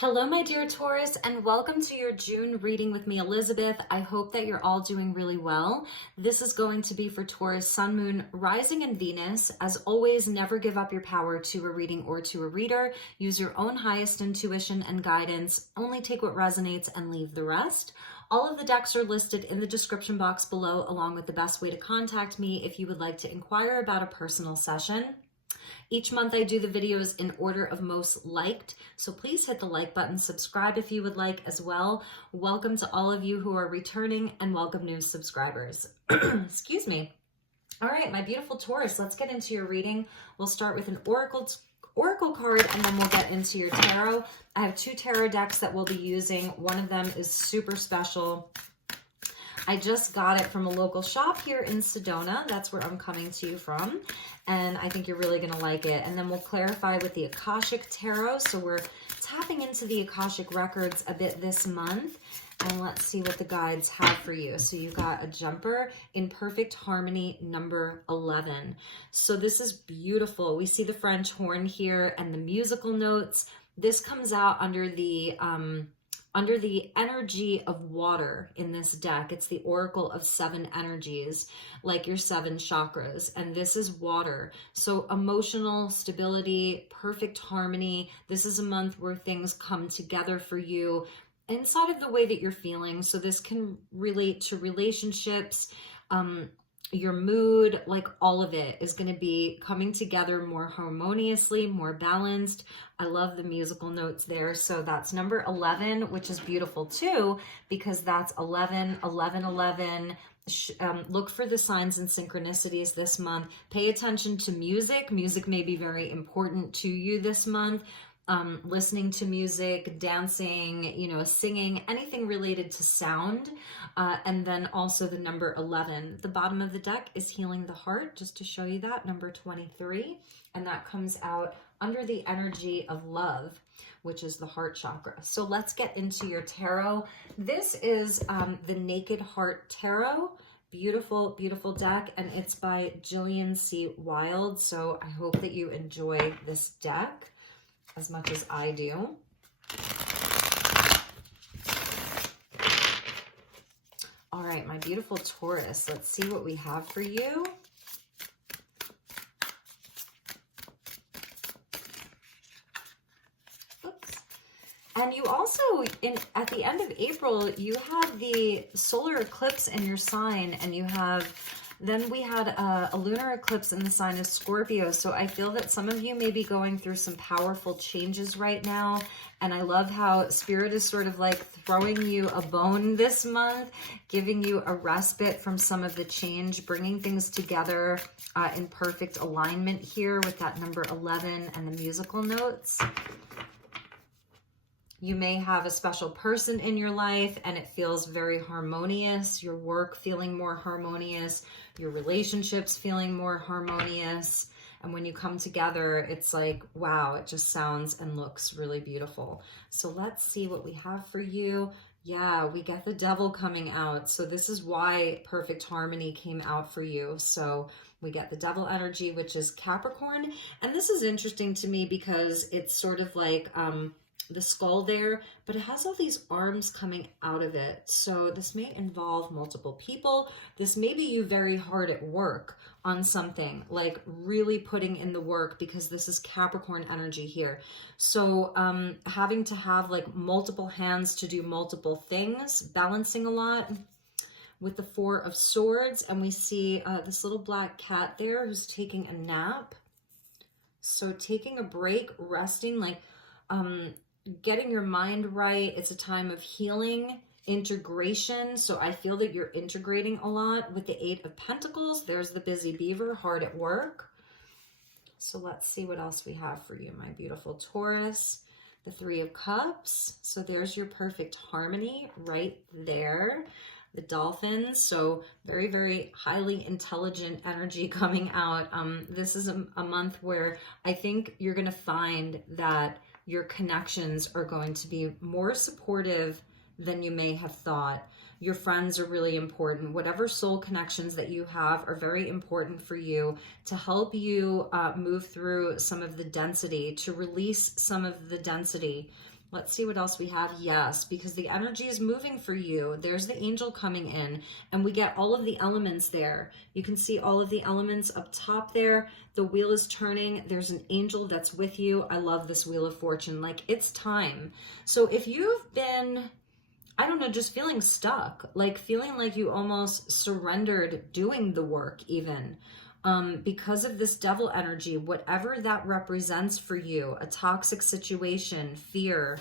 Hello, my dear Taurus, and welcome to your June reading with me, Elizabeth. I hope that you're all doing really well. This is going to be for Taurus, Sun, Moon, Rising, and Venus. As always, never give up your power to a reading or to a reader. Use your own highest intuition and guidance. Only take what resonates and leave the rest. All of the decks are listed in the description box below, along with the best way to contact me if you would like to inquire about a personal session. Each month I do the videos in order of most liked, so please hit the like button, subscribe if you would like as well. Welcome to all of you who are returning and welcome new subscribers. Excuse me. All right, my beautiful Taurus, let's get into your reading. We'll start with an oracle card and then we'll get into your tarot. I have two tarot decks that we'll be using. One of them is super special. I just got it from a local shop here in Sedona. That's where I'm coming to you from. And I think you're really going to like it. And then we'll clarify with the Akashic Tarot. So we're tapping into the Akashic records a bit this month. And let's see what the guides have for you. So you got a jumper in perfect harmony, number 11. So this is beautiful. We see the French horn here and the musical notes. This comes out under the energy of water in this deck. It's the Oracle of 7 energies, like your 7 chakras, and this is water. So emotional stability, perfect harmony. This is a month where things come together for you inside of the way that you're feeling. So this can relate to relationships, your mood, like all of it is going to be coming together more harmoniously, more balanced. I love the musical notes there. So that's number 11, which is beautiful too, because that's 11, 11, 11. Look for the signs and synchronicities this month. Pay attention to music. Music may be very important to you this month. Listening to music, dancing, singing, anything related to sound. And then also the number 11. The bottom of the deck is healing the heart, just to show you that, number 23. And that comes out under the energy of love, which is the heart chakra. So let's get into your tarot. This is the Naked Heart Tarot. Beautiful, beautiful deck. And it's by Jillian C. Wilde. So I hope that you enjoy this deck as much as I do. All right, my beautiful Taurus, let's see what we have for you. Oops. And you also, at the end of April, you have the solar eclipse in your sign, and then we had a lunar eclipse in the sign of Scorpio. So I feel that some of you may be going through some powerful changes right now. And I love how Spirit is sort of like throwing you a bone this month, giving you a respite from some of the change, bringing things together in perfect alignment here with that number 11 and the musical notes. You may have a special person in your life and it feels very harmonious, your work feeling more harmonious, your relationships feeling more harmonious. And when you come together, it's like, wow, it just sounds and looks really beautiful. So let's see what we have for you. Yeah, we get the Devil coming out. So this is why perfect harmony came out for you. So we get the Devil energy, which is Capricorn. And this is interesting to me because it's sort of like the skull there, but it has all these arms coming out of it. So this may involve multiple people. This may be you very hard at work on something, like really putting in the work, because this is Capricorn energy here. So having to have like multiple hands to do multiple things, balancing a lot with the 4 of Swords. And we see this little black cat there who's taking a nap. So taking a break, resting, like getting your mind right. It's a time of healing, integration. So I feel that you're integrating a lot with the 8 of Pentacles. There's the busy beaver, hard at work. So let's see what else we have for you, my beautiful Taurus. The 3 of Cups. So there's your perfect harmony right there. The dolphins, so very, very highly intelligent energy coming out. This is a month where I think you're going to find that your connections are going to be more supportive than you may have thought. Your friends are really important. Whatever soul connections that you have are very important for you to help you move through some of the density, to release some of the density. Let's see what else we have. Yes, because the energy is moving for you. There's the angel coming in, and we get all of the elements there. You can see all of the elements up top there. The wheel is turning. There's an angel that's with you. I love this Wheel of Fortune. Like, it's time. So if you've been, I don't know, just feeling stuck, like feeling like you almost surrendered doing the work even, because of this devil energy, whatever that represents for you, a toxic situation, fear,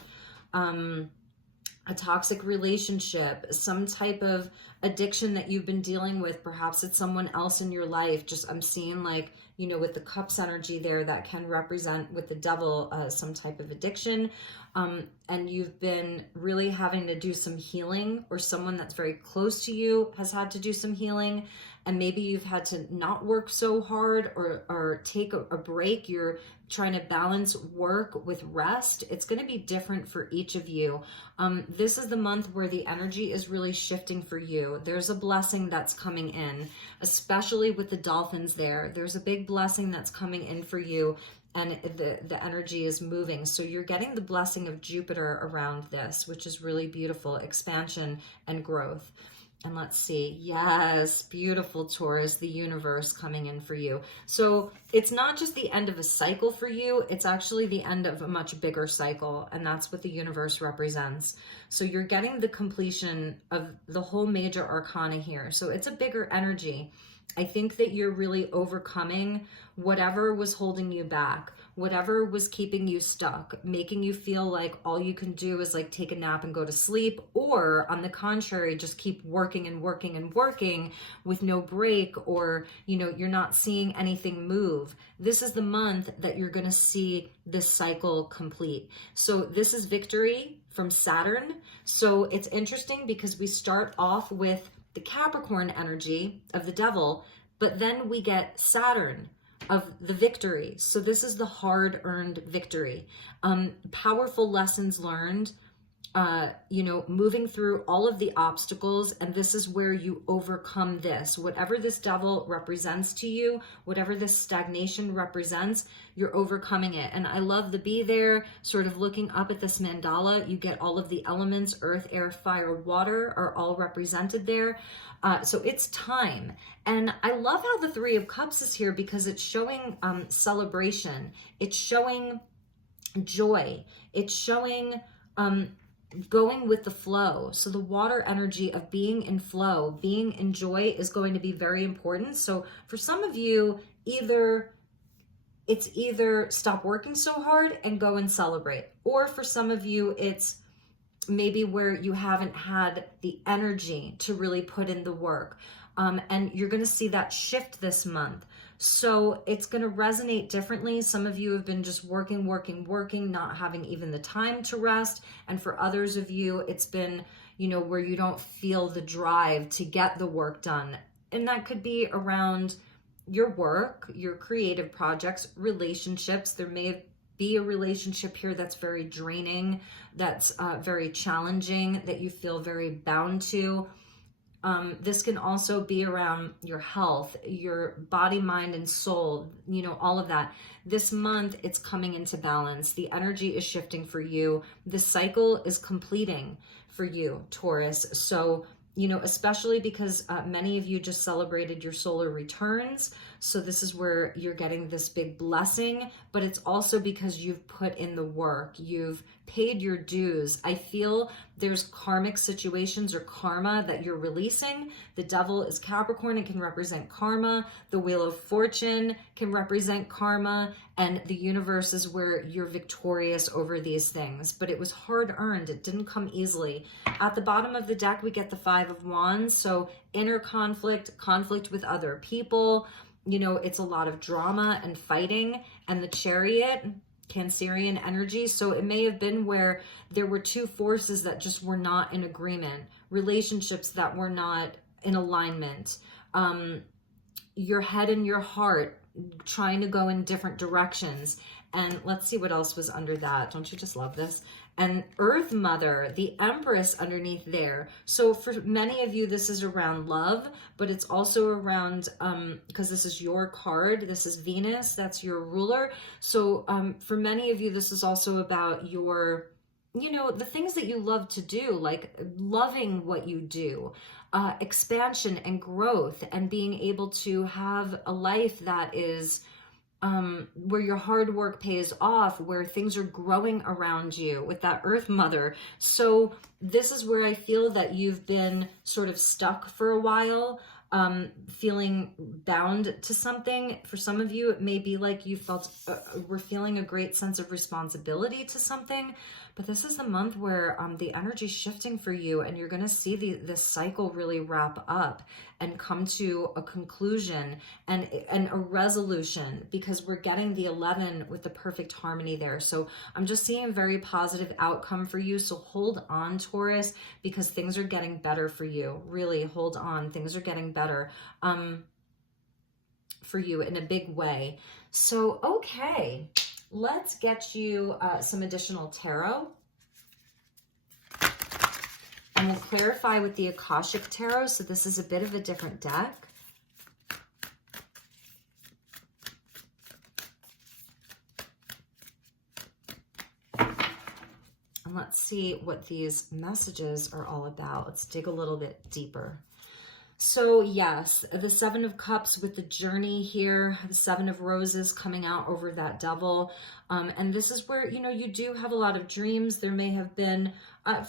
a toxic relationship, some type of addiction that you've been dealing with, perhaps it's someone else in your life. Just, I'm seeing like, you know, with the cups energy there, that can represent with the devil, some type of addiction. And you've been really having to do some healing, or someone that's very close to you has had to do some healing. And maybe you've had to not work so hard, or take a break. You're trying to balance work with rest. It's going to be different for each of you. This is the month where the energy is really shifting for you. There's a blessing that's coming in, especially with the dolphins there. There's a big blessing that's coming in for you, and the energy is moving. So you're getting the blessing of Jupiter around this, which is really beautiful, expansion and growth. And let's see. Yes, beautiful, Taurus, the universe coming in for you. So it's not just the end of a cycle for you, it's actually the end of a much bigger cycle. And that's what the universe represents. So you're getting the completion of the whole major arcana here. So it's a bigger energy. I think that you're really overcoming whatever was holding you back, whatever was keeping you stuck, making you feel like all you can do is like take a nap and go to sleep, or on the contrary, just keep working and working and working with no break, or, you know, you're not seeing anything move. This is the month that you're going to see this cycle complete. So this is victory from Saturn. So it's interesting because we start off with the Capricorn energy of the devil, but then we get Saturn of the victory. So this is the hard-earned victory. Powerful lessons learned, you know, moving through all of the obstacles, and this is where you overcome this. Whatever this devil represents to you, whatever this stagnation represents, you're overcoming it. And I love the bee there, sort of looking up at this mandala. You get all of the elements, earth, air, fire, water are all represented there. So it's time. And I love how the Three of Cups is here, because it's showing celebration. It's showing joy. It's showing going with the flow. So the water energy of being in flow, being in joy is going to be very important. So for some of you, it's either stop working so hard and go and celebrate. Or for some of you, it's maybe where you haven't had the energy to really put in the work. And you're going to see that shift this month. So it's going to resonate differently. Some of you have been just working, not having even the time to rest. And for others of you, it's been, you know, where you don't feel the drive to get the work done. And that could be around your work, your creative projects, relationships. There may be a relationship here that's very draining, that's very challenging, that you feel very bound to. This can also be around your health, your body, mind, and soul, you know, all of that. This month, it's coming into balance. The energy is shifting for you. The cycle is completing for you, Taurus. So, you know, especially because many of you just celebrated your solar returns. So this is where you're getting this big blessing, but it's also because you've put in the work. You've paid your dues. I feel there's karmic situations or karma that you're releasing. The devil is Capricorn. It can represent karma. The Wheel of Fortune can represent karma. And the universe is where you're victorious over these things. But it was hard earned. It didn't come easily. At the bottom of the deck, we get the Five of Wands. So inner conflict, conflict with other people. You know, it's a lot of drama and fighting. And the Chariot, Cancerian energy. So it may have been where there were two forces that just were not in agreement, relationships that were not in alignment, your head and your heart trying to go in different directions. And let's see what else was under that. Don't you just love this? And Earth Mother, the Empress underneath there. So for many of you, this is around love, but it's also around, because this is your card, this is Venus, that's your ruler. So for many of you, this is also about your, you know, the things that you love to do, like loving what you do, expansion and growth, and being able to have a life that is where your hard work pays off, where things are growing around you with that Earth Mother. So this is where I feel that you've been sort of stuck for a while, feeling bound to something. For some of you, it may be like you felt, we're feeling a great sense of responsibility to something, but this is the month where the energy's shifting for you, and you're going to see this cycle really wrap up and come to a conclusion and a resolution, because we're getting the 11 with the perfect harmony there. So I'm just seeing a very positive outcome for you. So hold on, Taurus, because things are getting better for you. Really hold on. Things are getting better for you in a big way. So, okay, let's get you some additional tarot. And we'll clarify with the Akashic Tarot. So this is a bit of a different deck. And let's see what these messages are all about. Let's dig a little bit deeper. So yes, the Seven of Cups with the journey here, the Seven of Roses coming out over that Devil. And this is where, you know, you do have a lot of dreams. There may have been,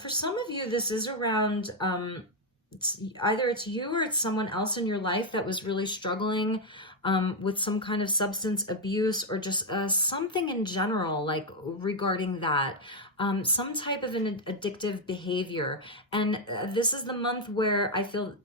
for some of you, this is around, either it's you or it's someone else in your life that was really struggling with some kind of substance abuse, or just something in general, like regarding that. Some type of an addictive behavior. And this is the month where I feel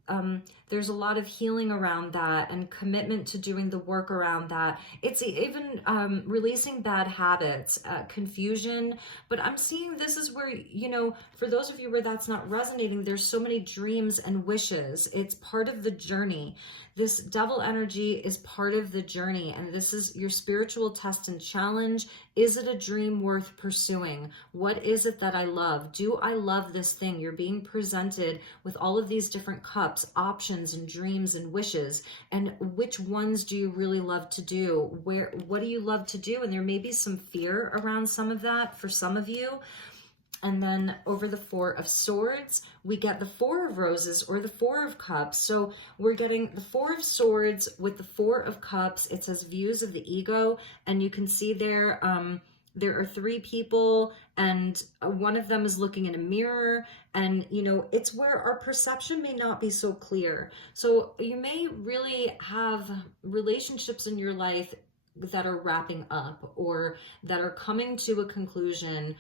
there's a lot of healing around that and commitment to doing the work around that. It's even releasing bad habits, confusion. But I'm seeing this is where, you know, for those of you where that's not resonating, there's so many dreams and wishes. It's part of the journey. This Devil energy is part of the journey, and this is your spiritual test and challenge. Is it a dream worth pursuing? What is it that I love? Do I love this thing? You're being presented with all of these different cups, options and dreams and wishes, and which ones do you really love to do? What do you love to do? And there may be some fear around some of that for some of you. And then over the Four of Swords, we get the Four of Roses or the Four of Cups. So we're getting the Four of Swords with the Four of Cups. It says views of the ego. And you can see there, there are three people, and one of them is looking in a mirror. And, you know, it's where our perception may not be so clear. So you may really have relationships in your life that are wrapping up, or that are coming to a conclusion,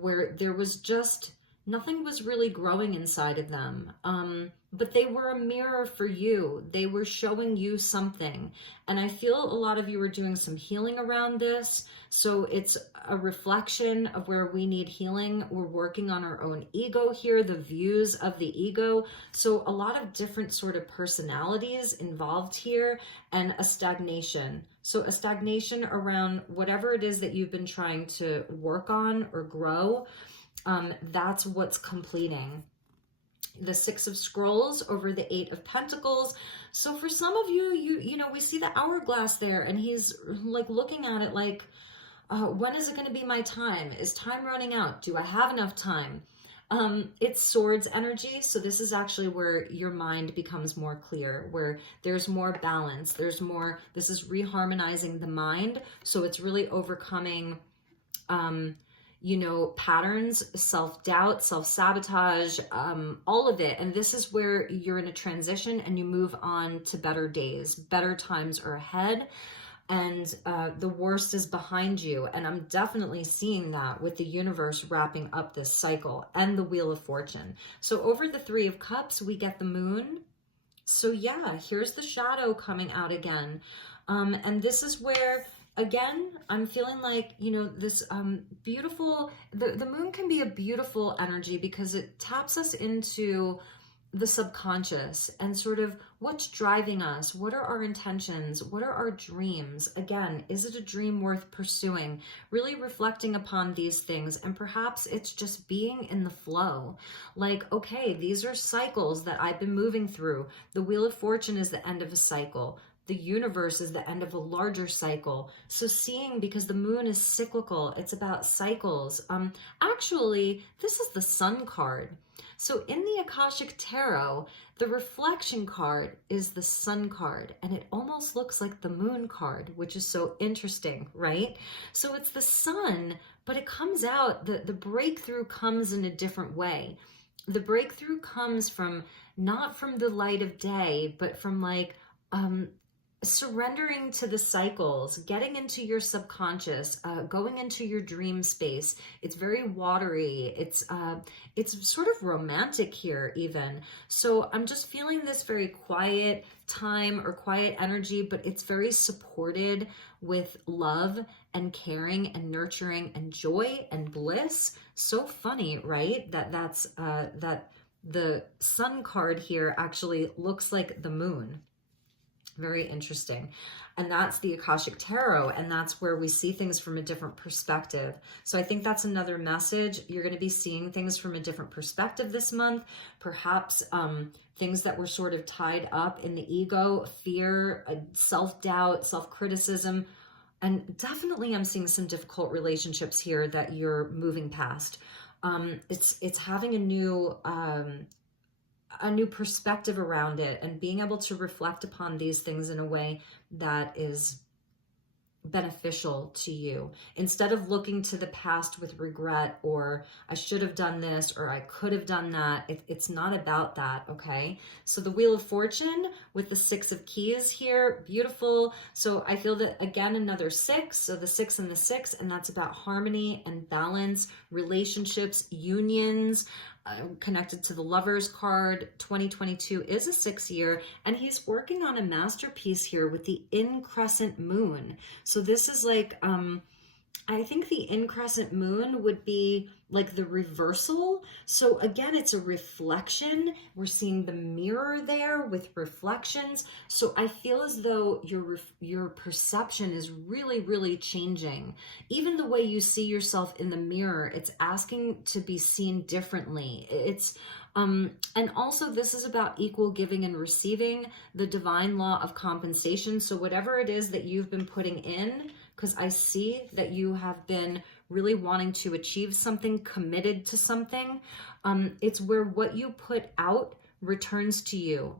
where there was just nothing was really growing inside of them. But they were a mirror for you. They were showing you something. And I feel a lot of you are doing some healing around this. So it's a reflection of where we need healing. We're working on our own ego here, the views of the ego. So a lot of different sort of personalities involved here, and a stagnation. So a stagnation around whatever it is that you've been trying to work on or grow. That's what's completing. The Six of Scrolls over the Eight of Pentacles. So for some of you, you know, we see the hourglass there, and he's like looking at it like, when is it going to be my time? Is time running out? Do I have enough time? It's Swords energy. So this is actually where your mind becomes more clear, where there's more balance. There's more, this is reharmonizing the mind. So it's really overcoming, you know, patterns, self-doubt, self-sabotage, all of it. And this is where you're in a transition and you move on to better days. Better times are ahead, and the worst is behind you. And I'm definitely seeing that with the universe wrapping up this cycle, and the Wheel of Fortune. So over the Three of Cups, we get the Moon. So yeah, here's the shadow coming out again. And this is where, again, I'm feeling like, you know, this beautiful, the moon can be a beautiful energy because it taps us into the subconscious and sort of what's driving us. What are our intentions? What are our dreams? Again, is it a dream worth pursuing? Really reflecting upon these things. And perhaps it's just being in the flow. Like, okay, these are cycles that I've been moving through. The Wheel of Fortune is the end of a cycle. The universe is the end of a larger cycle. So seeing, because the moon is cyclical, it's about cycles. Actually, this is the Sun card. So in the Akashic Tarot, the reflection card is the Sun card, and it almost looks like the Moon card, which is so interesting, right? So it's the Sun, but it comes out, the breakthrough comes in a different way. The breakthrough comes from, not from the light of day, but from like, surrendering to the cycles, getting into your subconscious, going into your dream space. It's very watery. It's sort of romantic here even. So I'm just feeling this very quiet time or quiet energy, but it's very supported with love and caring and nurturing and joy and bliss. So funny, right? That the Sun card here actually looks like the moon. Very interesting. And that's the Akashic Tarot, and that's where we see things from a different perspective. So I think that's another message. You're going to be seeing things from a different perspective this month. Perhaps things that were sort of tied up in the ego, fear, self-doubt, self-criticism. And definitely I'm seeing some difficult relationships here that you're moving past. It's having a new perspective around it and being able to reflect upon these things in a way that is beneficial to you, instead of looking to the past with regret or I should have done this or I could have done that. It's not about that. Okay, so the Wheel of Fortune with the 6 of Keys here, beautiful. So I feel that again, another 6, so the 6 and the 6, and that's about harmony and balance, relationships, unions. Connected to the Lovers card. 2022 is a 6 year, and he's working on a masterpiece here with the increscent moon. So this is like, I think the increscent moon would be like the reversal. So again, it's a reflection. We're seeing the mirror there with reflections. So I feel as though your perception is really, really changing. Even the way you see yourself in the mirror, it's asking to be seen differently. It's and also this is about equal giving and receiving, the divine law of compensation. So whatever it is that you've been putting in, because I see that you have been really wanting to achieve something, committed to something. It's where what you put out returns to you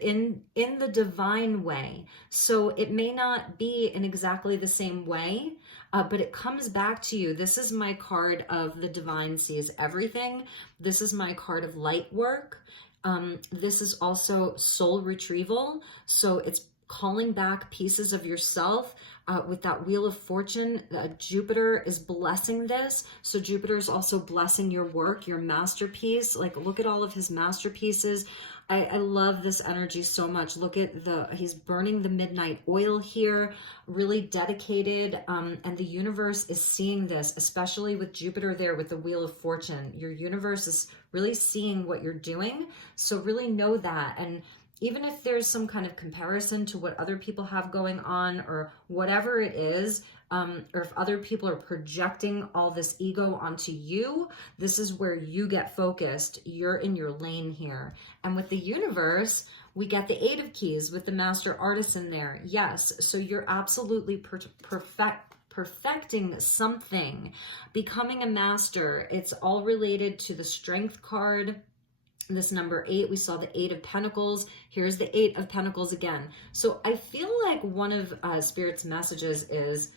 in the divine way. So it may not be in exactly the same way, but it comes back to you. This is my card of the divine sees everything. This is my card of light work. This is also soul retrieval. So it's calling back pieces of yourself. With that Wheel of Fortune, Jupiter is blessing this. So Jupiter is also blessing your work, your masterpiece. Like, look at all of his masterpieces. I love this energy so much. Look at he's burning the midnight oil here, really dedicated. And the universe is seeing this, especially with Jupiter there with the Wheel of Fortune. Your universe is really seeing what you're doing. So really know that. And even if there's some kind of comparison to what other people have going on or whatever it is, or if other people are projecting all this ego onto you, this is where you get focused. You're in your lane here. And with the universe, we get the 8 of Keys with the Master Artisan there. Yes, so you're absolutely perfecting something, becoming a master. It's all related to the Strength card. This number 8, we saw the 8 of Pentacles. Here's the 8 of Pentacles again. So I feel like one of Spirit's messages is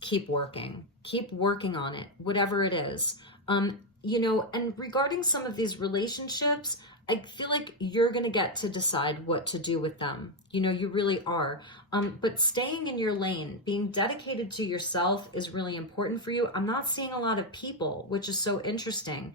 keep working on it, whatever it is. You know, and regarding some of these relationships, I feel like you're going to get to decide what to do with them. You know, you really are. But staying in your lane, being dedicated to yourself is really important for you. I'm not seeing a lot of people, which is so interesting.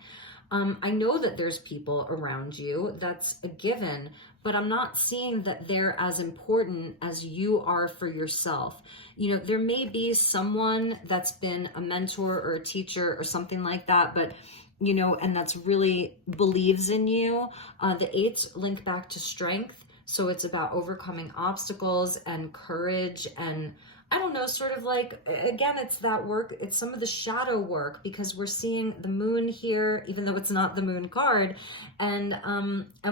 I know that there's people around you, that's a given, but I'm not seeing that they're as important as you are for yourself. You know, there may be someone that's been a mentor or a teacher or something like that, but you know, and that's really believes in you. The eights link back to strength. So it's about overcoming obstacles and courage and, I don't know, sort of like, again, it's that work, it's some of the shadow work, because we're seeing the moon here, even though it's not the moon card, and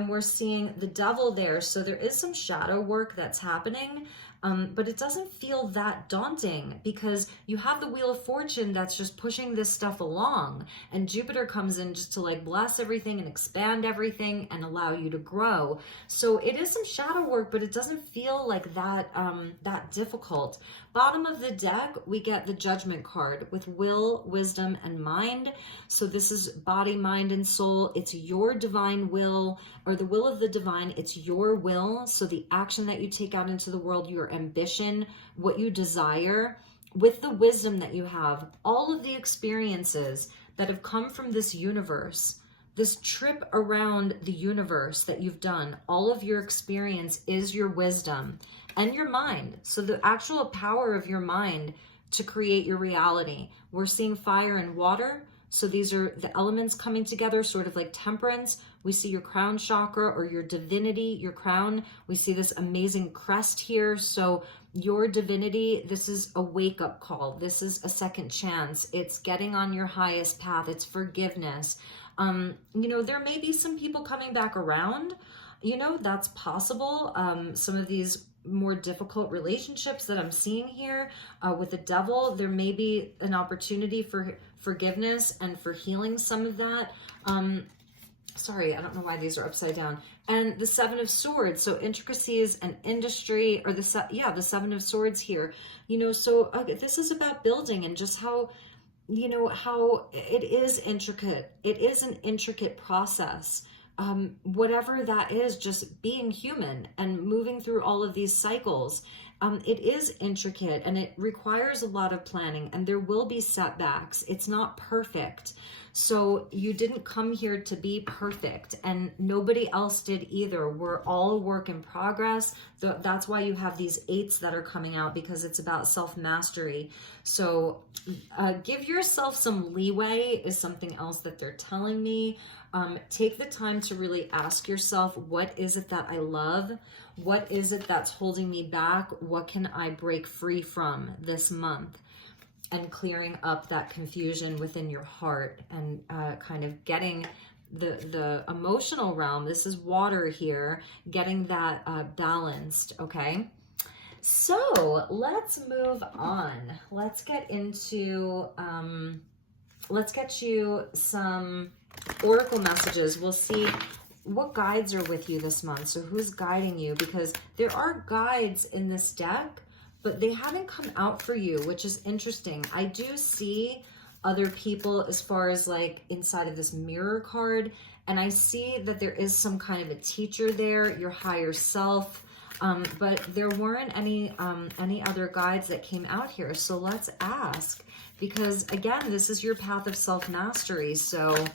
we're seeing the devil there. So there is some shadow work that's happening. But it doesn't feel that daunting, because you have the Wheel of Fortune that's just pushing this stuff along, and Jupiter comes in just to like bless everything and expand everything and allow you to grow. So it is some shadow work, but it doesn't feel like that that difficult. Bottom of the deck, we get the Judgment card with will, wisdom, and mind. So this is body, mind, and soul. It's your divine will, or the will of the divine. It's your will. So the action that you take out into the world, your ambition, what you desire, with the wisdom that you have, all of the experiences that have come from this universe, this trip around the universe that you've done, all of your experience is your wisdom and your mind. So the actual power of your mind to create your reality. We're seeing fire and water. So these are the elements coming together, sort of like temperance. We see your crown chakra, or your divinity, your crown. We see this amazing crest here. So your divinity, this is a wake-up call. This is a second chance. It's getting on your highest path. It's forgiveness. You know, there may be some people coming back around. You know, that's possible. Some of these more difficult relationships that I'm seeing here with the devil, there may be an opportunity for forgiveness and for healing some of that. Sorry, I don't know why these are upside down. And the Seven of Swords, so intricacies and industry, or the Seven of Swords here. You know, so this is about building and just how, you know, how it is intricate. It is an intricate process. Whatever that is, just being human and moving through all of these cycles. It is intricate and it requires a lot of planning, and there will be setbacks. It's not perfect. So you didn't come here to be perfect, and nobody else did either. We're all a work in progress. That's why you have these eights that are coming out, because it's about self-mastery. So give yourself some leeway is something else that they're telling me. Take the time to really ask yourself, what is it that I love? What is it that's holding me back? What can I break free from this month? And clearing up that confusion within your heart, and kind of getting the emotional realm, this is water here, getting that balanced, okay? So let's move on. Let's get into, let's get you some oracle messages. We'll see what guides are with you this month. So who's guiding you? Because there are guides in this deck, but they haven't come out for you, which is interesting. I do see other people as far as like inside of this mirror card, and I see that there is some kind of a teacher there, your higher self, but there weren't any other guides that came out here. So let's ask, because again, this is your path of self-mastery. So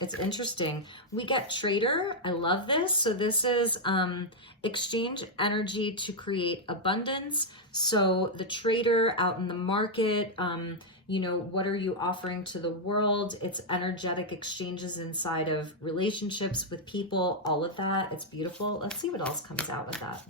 it's interesting. We get trader. I love this. So this is exchange energy to create abundance. So the trader out in the market, you know, what are you offering to the world? It's energetic exchanges inside of relationships with people, all of that. It's beautiful. Let's see what else comes out with that.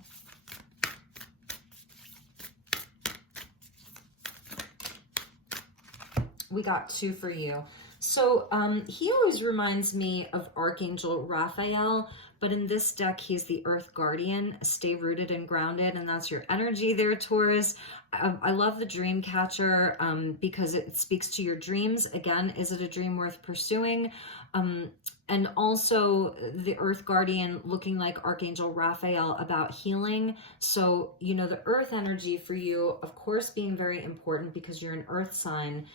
We got two for you. So he always reminds me of Archangel Raphael, but in this deck, he's the Earth Guardian. Stay rooted and grounded, and that's your energy there, Taurus. I love the Dream Catcher because it speaks to your dreams. Again, is it a dream worth pursuing? And also the Earth Guardian looking like Archangel Raphael about healing. So, you know, the Earth energy for you, of course, being very important because you're an Earth sign.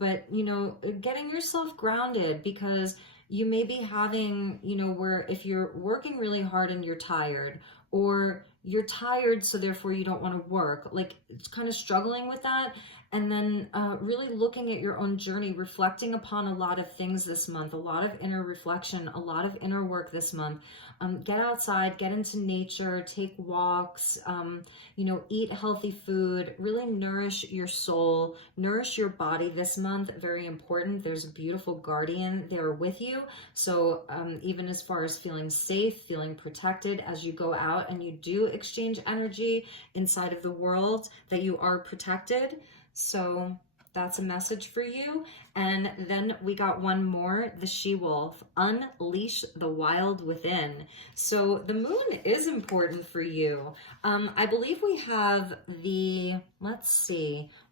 But, you know, getting yourself grounded, because you may be having, you know, where if you're working really hard and you're tired, or you're tired, so therefore you don't want to work, like it's kind of struggling with that. And then really looking at your own journey, reflecting upon a lot of things this month, a lot of inner reflection, a lot of inner work this month. Get outside, get into nature, take walks, eat healthy food, really nourish your soul, nourish your body this month. Very important. There's a beautiful guardian there with you. So even as far as feeling safe, feeling protected as you go out and you do exchange energy inside of the world, that you are protected. So that's a message for you. And then we got one more, the she-wolf, unleash the wild within. So the moon is important for you. I believe we have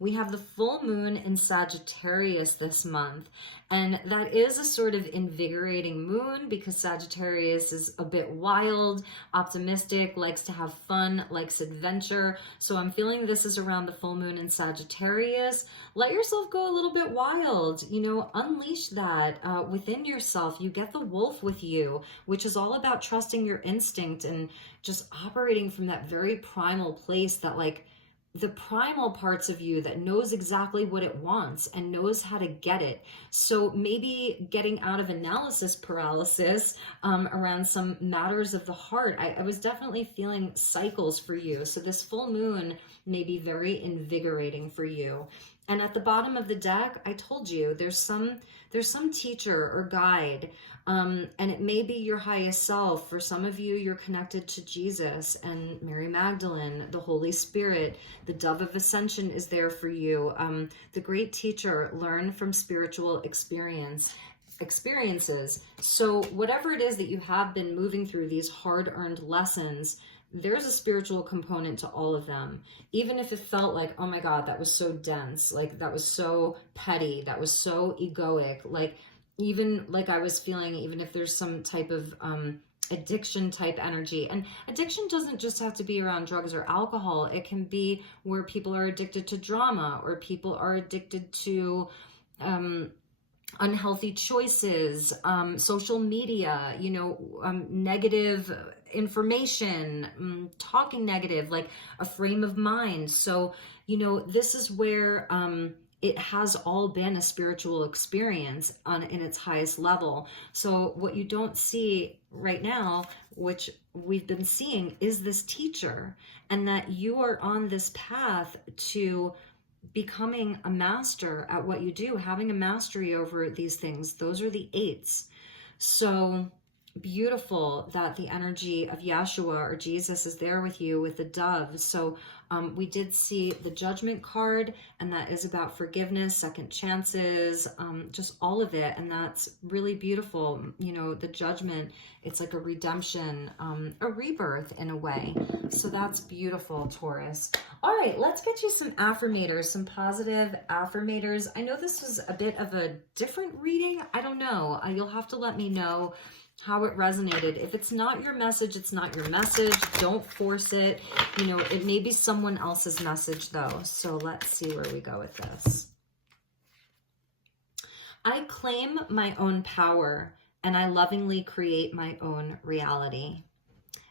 we have the full moon in Sagittarius this month. And that is a sort of invigorating moon because Sagittarius is a bit wild, optimistic, likes to have fun, likes adventure. So I'm feeling this is around the full moon in Sagittarius. Let yourself go a little bit wild, unleash that within yourself. You get the wolf with you, which is all about trusting your instinct and just operating from that very primal place, that like the primal parts of you that knows exactly what it wants and knows how to get it. So maybe getting out of analysis paralysis around some matters of the heart. I was definitely feeling cycles for you. So this full moon may be very invigorating for you. And at the bottom of the deck, I told you there's some teacher or guide, and it may be your highest self. For some of you, you're connected to Jesus and Mary Magdalene, the Holy Spirit. The dove of ascension is there for you. The great teacher, learn from spiritual experiences. So whatever it is that you have been moving through, these hard-earned lessons, there's a spiritual component to all of them. Even if it felt like, oh my God, that was so dense, like that was so petty, that was so egoic, like even like I was feeling, even if there's some type of addiction type energy. And addiction doesn't just have to be around drugs or alcohol. It can be where people are addicted to drama, or people are addicted to unhealthy choices, social media, negative information, talking negative, like a frame of mind. So, this is where it has all been a spiritual experience in its highest level. So what you don't see right now, which we've been seeing, is this teacher, and that you are on this path to becoming a master at what you do, having a mastery over these things. Those are the eights. So beautiful that the energy of Yeshua or Jesus is there with you with the dove. So we did see the judgment card, and that is about forgiveness, second chances, just all of it. And that's really beautiful. The judgment, it's like a redemption, a rebirth in a way. So that's beautiful, Taurus. All right, let's get you some affirmators, some positive affirmators. I know this was a bit of a different reading. I don't know. You'll have to let me know how it resonated. If it's not your message, it's not your message. Don't force it. It may be someone else's message though. So let's see where we go with this. I claim my own power and I lovingly create my own reality.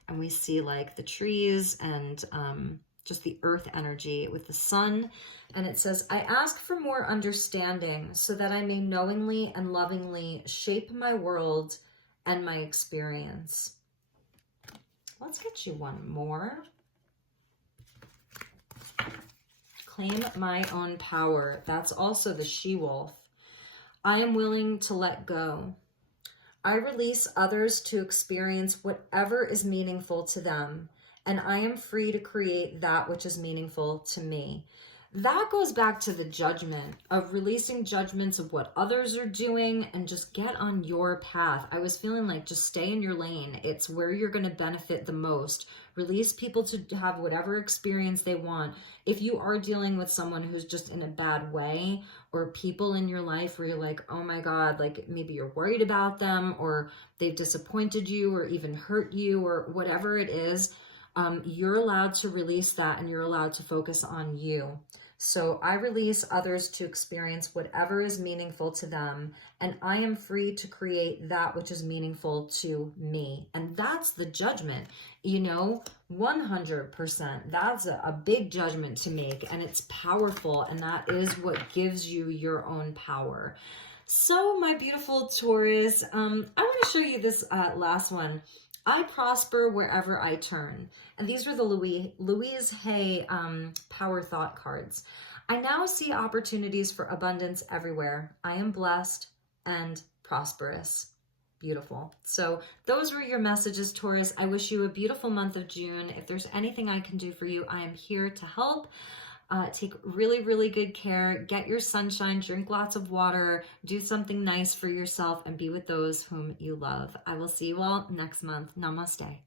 And we see like the trees and just the earth energy with the sun. And it says, I ask for more understanding so that I may knowingly and lovingly shape my world and my experience. Let's get you one more. Claim my own power. That's also the she-wolf. I am willing to let go. I release others to experience whatever is meaningful to them, and I am free to create that which is meaningful to me. That goes back to the judgment of releasing judgments of what others are doing and just get on your path. I was feeling like just stay in your lane. It's where you're going to benefit the most. Release people to have whatever experience they want. If you are dealing with someone who's just in a bad way, or people in your life where you're like, oh my God, like maybe you're worried about them, or they've disappointed you or even hurt you, or whatever it is, you're allowed to release that and you're allowed to focus on you. So I release others to experience whatever is meaningful to them, and I am free to create that which is meaningful to me. And that's the judgment, 100%. That's a big judgment to make, and it's powerful, and that is what gives you your own power. So my beautiful Taurus, I want to show you this last one. I prosper wherever I turn. And these were the Louise Hay Power Thought cards. I now see opportunities for abundance everywhere. I am blessed and prosperous. Beautiful. So those were your messages, Taurus. I wish you a beautiful month of June. If there's anything I can do for you, I am here to help. Take really, really good care. Get your sunshine, drink lots of water, do something nice for yourself, and be with those whom you love. I will see you all next month. Namaste.